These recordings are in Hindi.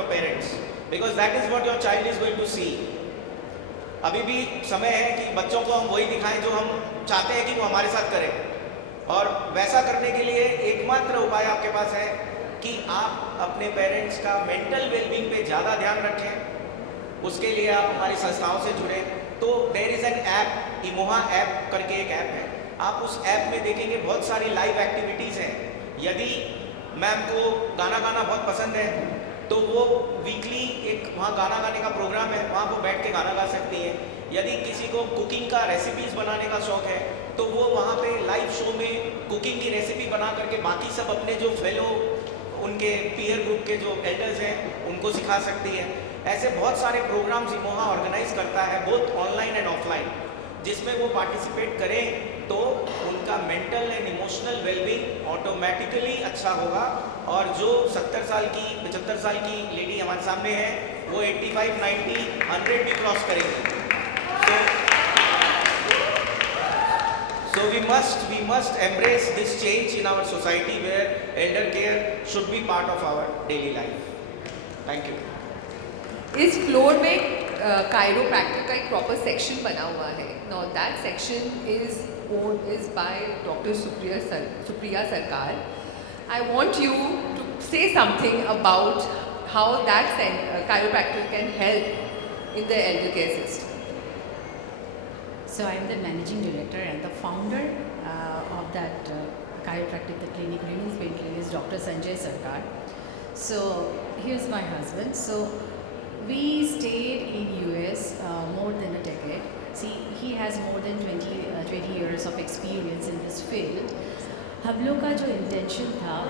your parents, because that is what your child is going to see. अभी भी समय है कि बच्चों को हम वही दिखाएं जो हम चाहते हैं कि वो हमारे साथ करें, और वैसा करने के लिए एकमात्र उपाय आपके पास है कि आप अपने पेरेंट्स का मेंटल वेलबींग पे ज़्यादा ध्यान रखें। उसके लिए आप हमारी संस्थाओं से जुड़े। तो there is an app, Emoha app करके एक ऐप है, आप उस ऐप में देखेंगे बहुत सारी लाइव एक्टिविटीज़ हैं। यदि मैम को गाना गाना बहुत पसंद है तो वो वीकली एक वहाँ गाना गाने का प्रोग्राम है, वहाँ वो बैठ के गाना गा सकती है। यदि किसी को कुकिंग का रेसिपीज़ बनाने का शौक़ है तो वो वहाँ पे लाइव शो में कुकिंग की रेसिपी बना करके बाकी सब अपने जो फेलो उनके पीयर ग्रुप के जो एल्डर्स हैं उनको सिखा सकती है। ऐसे बहुत सारे प्रोग्राम्स इमोहा ऑर्गेनाइज करता है, बोथ ऑनलाइन एंड ऑफलाइन, जिसमें वो पार्टिसिपेट करें तो उनका mental and emotional wellbeing automatically अच्छा होगा। और जो 70 साल की 75 साल की लेडी हमारे सामने है वो 85, 90, 100 भी क्रॉस करेंगी। So we must embrace this change in our society where elder care should be part of our daily life. Thank you. इस फ्लोर में कायरोप्रैक्टर का एक प्रॉपर सेक्शन बना हुआ है। Now that section is by doctor Supriya Sarkar. I want you to say something about how that chiropractor can help in the elder care system. So I am the managing director and the founder of that chiropractic clinic, Remove Pain Clinic, is Dr. Sanjay Sarkar. So here's my husband. So we stayed in US more than a decade. See, he has more than 20 years of experience in this field. हम लोग का जो इंटेंशन था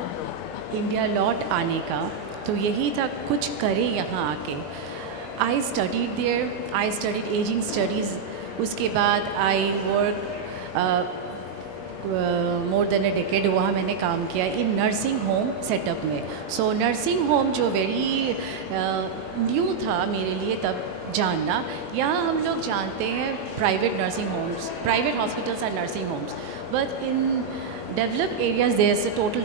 इंडिया लौट आने का, तो यही था कुछ करे यहाँ आके। I studied there. I studied aging studies. उसके बाद I work more than a decade वहाँ मैंने काम किया इन नर्सिंग होम सेटअप में। सो नर्सिंग होम जो वेरी न्यू था मेरे लिए तब जानना। यहाँ हम लोग जानते हैं private nursing homes, private hospitals or nursing homes, but in developed areas there is a total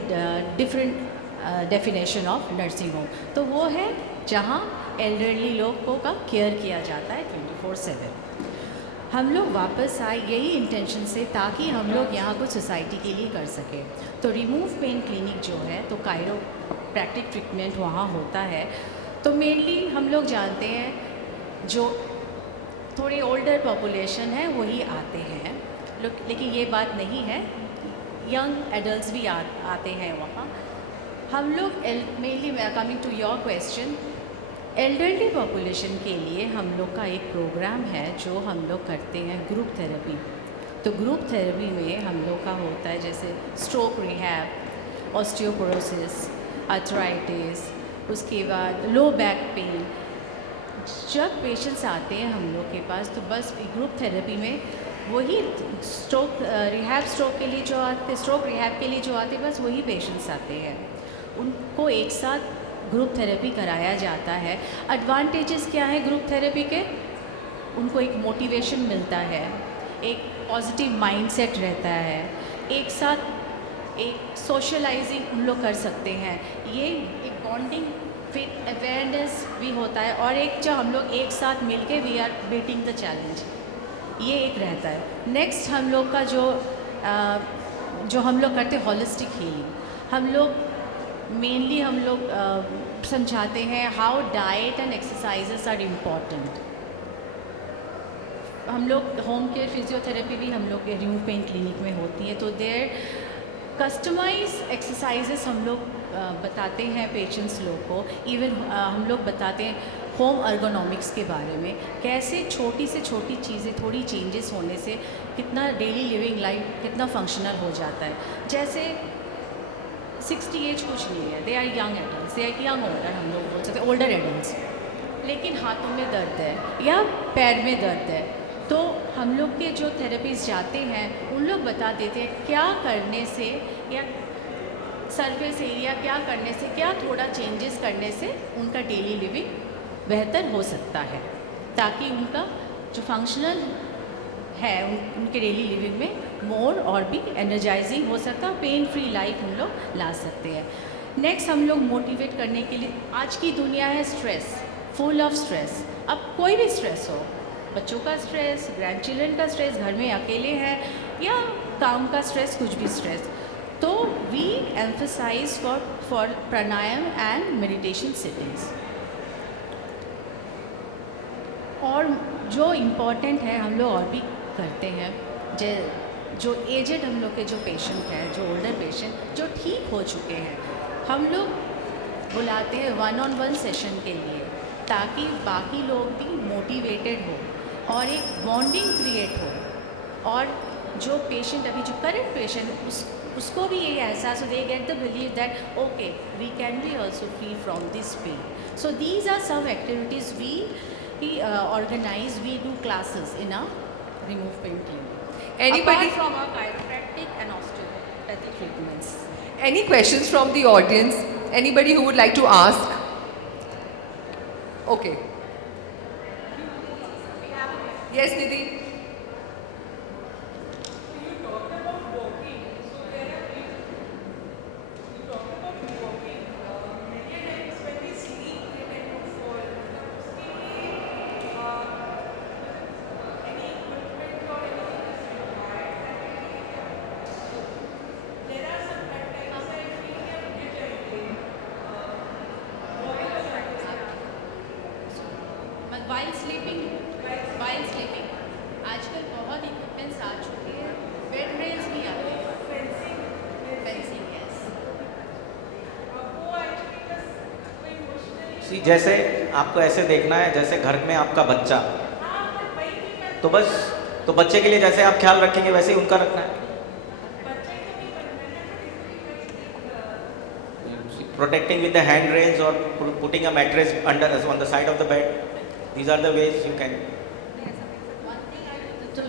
different definition of nursing home. तो वो है जहाँ एल्डरली लोगों का केयर किया जाता है 24/7। हम लोग वापस आए यही इंटेंशन से ताकि हम लोग यहाँ कुछ सोसाइटी के लिए कर सकें। तो रिमूव पेन क्लिनिक जो है तो कायरोप्रैक्टिक ट्रीटमेंट वहाँ होता है। तो मेनली हम लोग जानते हैं जो थोड़ी ओल्डर पॉपुलेशन है वही आते हैं, लेकिन ये बात नहीं है, यंग एडल्ट्स भी आते हैं वहाँ। हम लोग mainly coming to your question, elderly population के लिए हम लोग का एक प्रोग्राम है जो हम लोग करते हैं ग्रुप थेरेपी। तो ग्रुप थेरेपी में हम लोग का होता है जैसे स्ट्रोक रिहैब, ऑस्टियोपोरोसिस, आर्थराइटिस, उसके बाद लो बैक पेन। जब पेशेंट्स आते हैं हम लोग के पास तो बस ग्रुप थेरेपी में वही स्ट्रोक रिहैब स्ट्रोक के लिए जो आते स्ट्रोक रिहैब के लिए जो आते बस वही पेशेंट्स आते हैं। उनको एक साथ ग्रुप थेरेपी कराया जाता है। एडवांटेजेस क्या है ग्रुप थेरेपी के? उनको एक मोटिवेशन मिलता है, एक पॉजिटिव माइंडसेट रहता है, एक साथ एक सोशलाइजिंग उन लोग कर सकते हैं, ये एक बॉन्डिंग फिर अवेयरनेस भी होता है, और एक जो हम लोग एक साथ मिलके we are beating the challenge, ये एक रहता है। नेक्स्ट हम लोग का जो हम लोग करते हैं होलिस्टिक हीलिंग। हम लोग मेनली हम लोग समझाते हैं how diet and exercises are important. हम लोग होम केयर फिजियोथेरेपी भी हम लोग रिमूव पेन क्लिनिक में होती है। तो देयर कस्टमाइज एक्सरसाइजेस हम लोग बताते हैं पेशेंट्स लोग को। इवन हम लोग बताते हैं होम अर्गोनॉमिक्स के बारे में, कैसे छोटी से छोटी चीज़ें थोड़ी चेंजेस होने से कितना डेली लिविंग लाइफ कितना फंक्शनल हो जाता है। जैसे 60 एज कुछ नहीं है, they are young adult, they are young older, हम लोग बोल सकते हैं ओल्डर एडल्ट्स, लेकिन हाथों में दर्द है या पैर में दर्द है, तो हम लोग के जो थेरेपिस्ट जाते हैं उन लोग बता देते हैं क्या करने से या सरफेस एरिया क्या करने से, क्या थोड़ा चेंजेस करने से उनका डेली लिविंग बेहतर हो सकता है, ताकि उनका जो फंक्शनल है उनके डेली लिविंग में मोर और भी एनर्जाइजिंग हो सकता है, पेन फ्री लाइफ हम लोग ला सकते हैं। नेक्स्ट हम लोग मोटिवेट करने के लिए, आज की दुनिया है स्ट्रेस, फुल ऑफ स्ट्रेस। अब कोई भी स्ट्रेस हो, बच्चों का स्ट्रेस, ग्रैंड चिल्ड्रन का स्ट्रेस, घर में अकेले हैं, या काम का स्ट्रेस, कुछ भी स्ट्रेस, तो we emphasise for pranayama and meditation sittings. और जो इम्पॉर्टेंट है हम लोग और भी करते हैं, जो एजेड हम लोग के जो पेशेंट हैं, जो ओल्डर पेशेंट जो ठीक हो चुके हैं, हम लोग बुलाते हैं 1-on-1 सेशन के लिए, ताकि बाकी लोग भी मोटिवेटेड हो और एक बॉन्डिंग क्रिएट हो। और जो पेशेंट अभी जो करंट पेशेंट उसको भी ये एहसास हो, they get the believe that okay we can be also free from this pain. So these are some activities we organize, we do classes in a remove pain clinic. Anybody Apart from our chiropractic and osteopathic treatments. Any questions from the audience? Anybody who would like to ask? Okay. Yes, Nidhi. While sleeping, आजकल बहुत इक्विपमेंट्स आ चुके हैं, बेड रेल्स भी आते हैं, फेंसिंग, यस। सी जैसे आपको ऐसे देखना है जैसे घर में आपका बच्चा, तो बस तो बच्चे के लिए जैसे आप ख्याल रखेंगे वैसे ही उनका रखना है। Protecting with the handrails or putting a mattress under on the side of the bed. These are the ways you can. One thing I would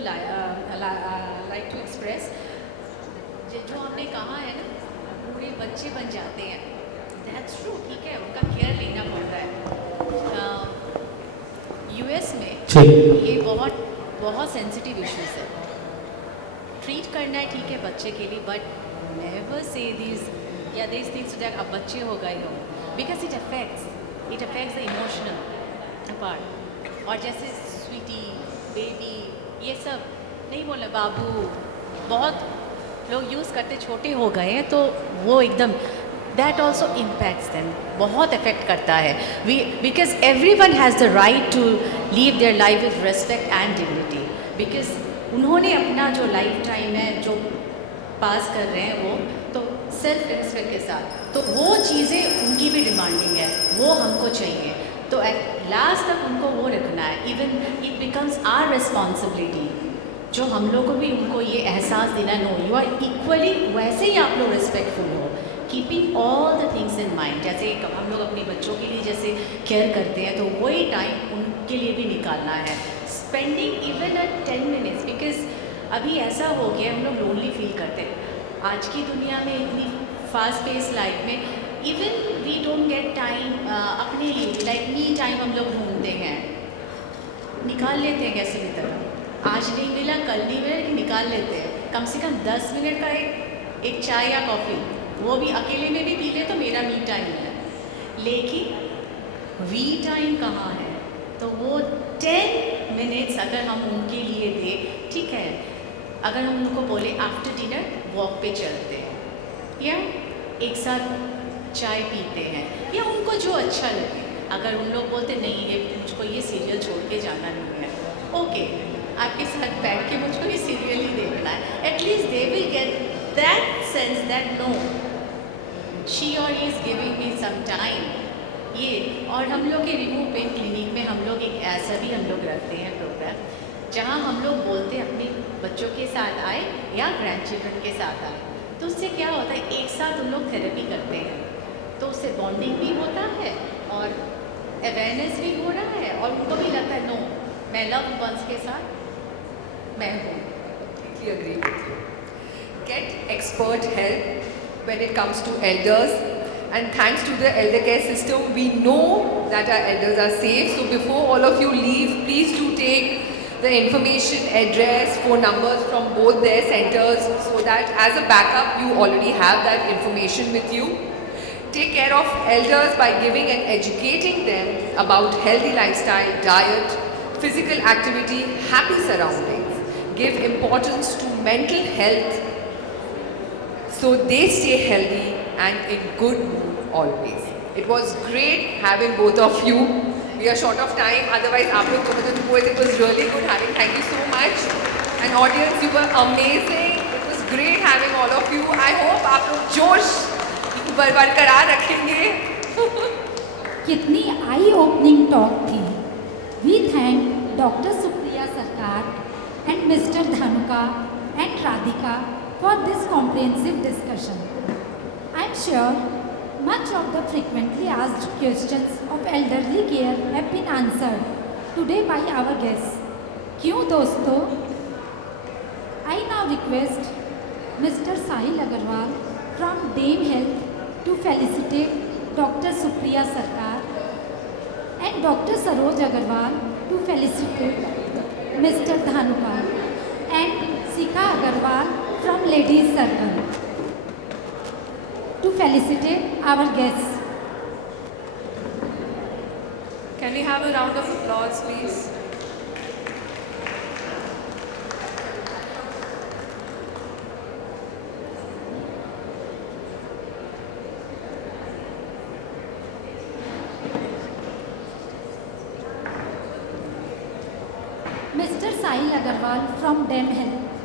like to express, जो हमने कहा है ना, पूरे बच्चे बन जाते हैं, that's true, ठीक है, उनका केयर लेना पड़ता है। US में ये बहुत सेंसिटिव इश्यूज है, ट्रीट करना है ठीक है बच्चे के लिए, but never say these things that अब बच्चे हो गए हो, because it affects the emotional part। और जैसे स्वीटी, बेबी, ये सब नहीं बोले, बाबू, बहुत लोग यूज़ करते, छोटे हो गए हैं तो वो एकदम that also impacts them, बहुत इफ़ेक्ट करता है। Because everyone has the right to live their life with respect and dignity, because उन्होंने अपना जो लाइफ टाइम है जो पास कर रहे हैं, वो तो सेल्फ रिस्पेक्ट के साथ, तो वो चीज़ें उनकी भी डिमांडिंग है, वो हमको चाहिए, तो एट लास्ट तक उनको वो रखना है। Even it becomes our responsibility, जो हम लोग को भी उनको ये एहसास देना, नो यू आर इक्वली, वैसे ही आप लोग रिस्पेक्टफुल हो, keeping all the things in mind. जैसे हम लोग अपने बच्चों के लिए जैसे केयर करते हैं, तो वही टाइम उनके लिए भी निकालना है, स्पेंडिंग इवन 10 मिनट्स, बिकॉज अभी ऐसा हो गया हम लोग लोनली फील करते हैं आज की दुनिया में, इतनी फास्ट पेस लाइफ में, even we don't get time अपने लिए, लाइक मी टाइम हम लोग ढूंढते हैं, निकाल लेते हैं कैसे भी तरह, आज नहीं मिला कल नहीं मिला, लेकिन निकाल लेते हैं कम से कम 10 मिनट का एक चाय या कॉफ़ी, वो भी अकेले में भी पी ले तो मेरा मी टाइम है। लेकिन वी टाइम कहाँ है, तो वो 10 मिनट्स अगर हम उनके लिए दें, ठीक है, अगर हम उनको बोले आफ्टर डिनर वॉक पे चलते हैं, या एक साथ चाय पीते हैं, या उनको जो अच्छा लगे, अगर उन लोग बोलते नहीं ये मुझको ये सीरियल छोड़ के जाना नहीं है, ओके, आपके साथ बैठ के मुझको ये सीरियल ही देखना है, at least they will get that sense that no she और he is giving me some time. ये और हम लोग के रिमूव पेन क्लिनिक में हम लोग एक ऐसा भी हम लोग रखते हैं प्रोग्राम, जहाँ हम लोग बोलते हैं अपने बच्चों के साथ आए या ग्रैंड चिल्ड्रन के साथ आए, तो उससे क्या होता है, एक साथ उन लोग थेरेपी करते हैं, तो उससे बॉन्डिंग भी होता है और अवेयरनेस भी हो रहा है, और उनको भी लगता है नो मैं लव वंस के साथ मैं हूँ। Completely agree with you. Get expert help when it comes to elders, and thanks to the elder care system, we know that our elders are safe. So before all of you leave, please do take the information, address, phone numbers from both their centers, so that as a backup you already have that information with you. take care of elders by giving and educating them about healthy lifestyle, diet, physical activity, happy surroundings. Give importance to mental health so they stay healthy and in good mood always. It was great having both of you. We are short of time, otherwise आप लोग दोनों दिन हुए थे. It was really good having. Thank you so much. And audience, you were amazing. It was great having all of you. I hope आप लोग जोश बरकरार रखेंगे. कितनी आई ओपनिंग टॉक थी. वी थैंक डॉक्टर सुप्रिया सरकार and Mr. Dhanuka and Radhika for this comprehensive discussion. I am sure much of the frequently asked questions of elderly care have been answered today by our guests. क्यों दोस्तों? I now request Mr. Sahil Agarwal from Dame Health to felicitate Dr. Supriya Sarkar and Dr. Saroj Agarwal to felicitate Mr. Dhanuka and Sika Agarwal from Ladies Circle to felicitate our guests. Can we have a round of applause, please? Mr. Sahil Agarwal from Dame Health.